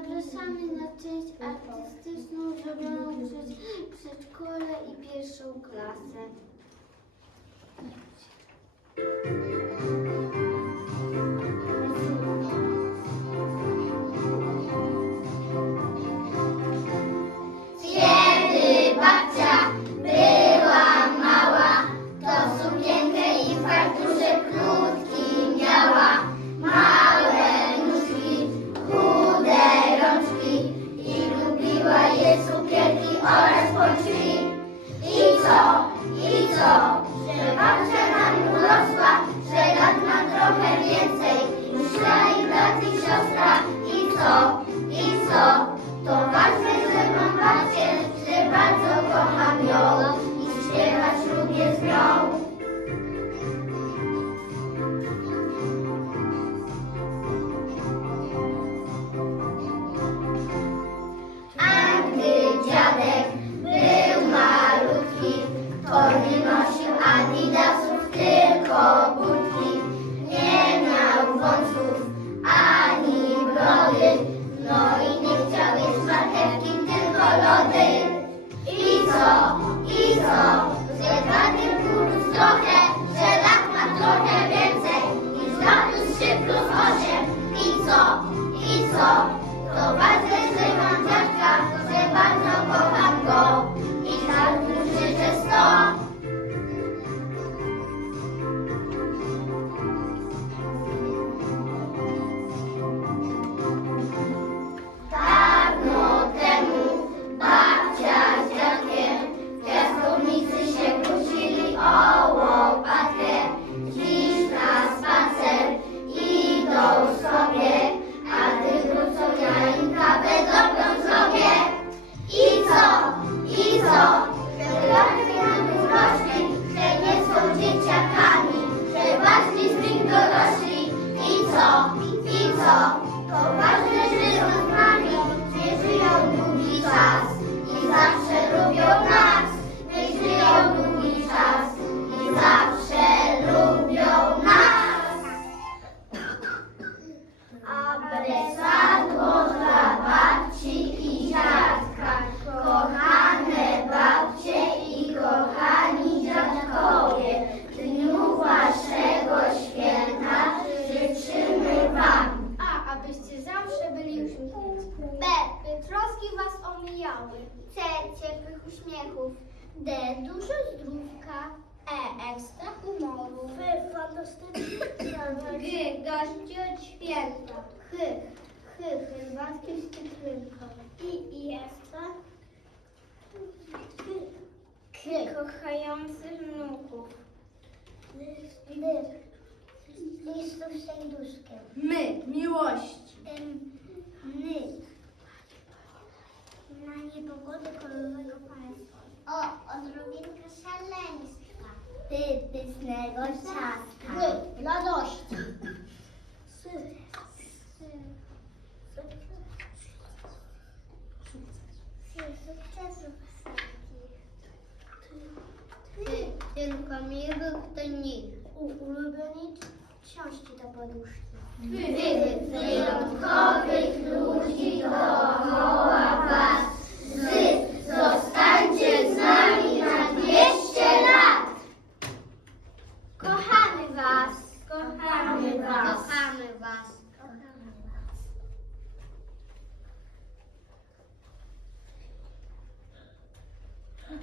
Zapraszamy na część artystyczną zrobioną przez przedszkole i pierwszą klasę. Oh. C. Ciepłych uśmiechów. D. Dużo zdrówka. E. Ekstra humoru. F. Fantastycznych G. Gości od święta. H. H. Herbatki z cytrynką. I. I. K. Kochających wnuków. L. Listów z serduszkiem. My. Miłości. M. My. szaleństwa. Ty ulubionej książki do poduszki. Wyjątkowy Już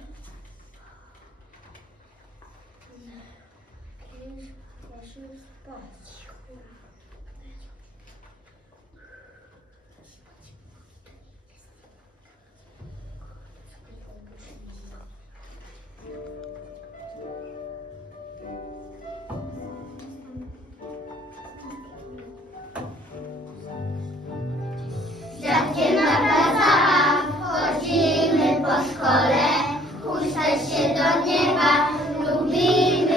na plecach chodzimy po szkole dostać się do nieba. Lubimy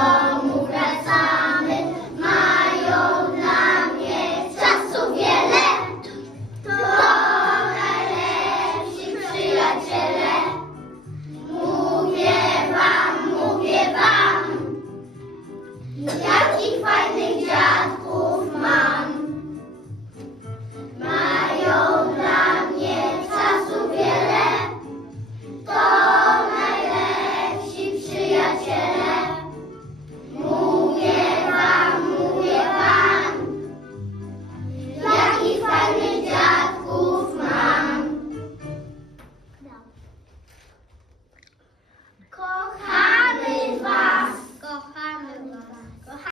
아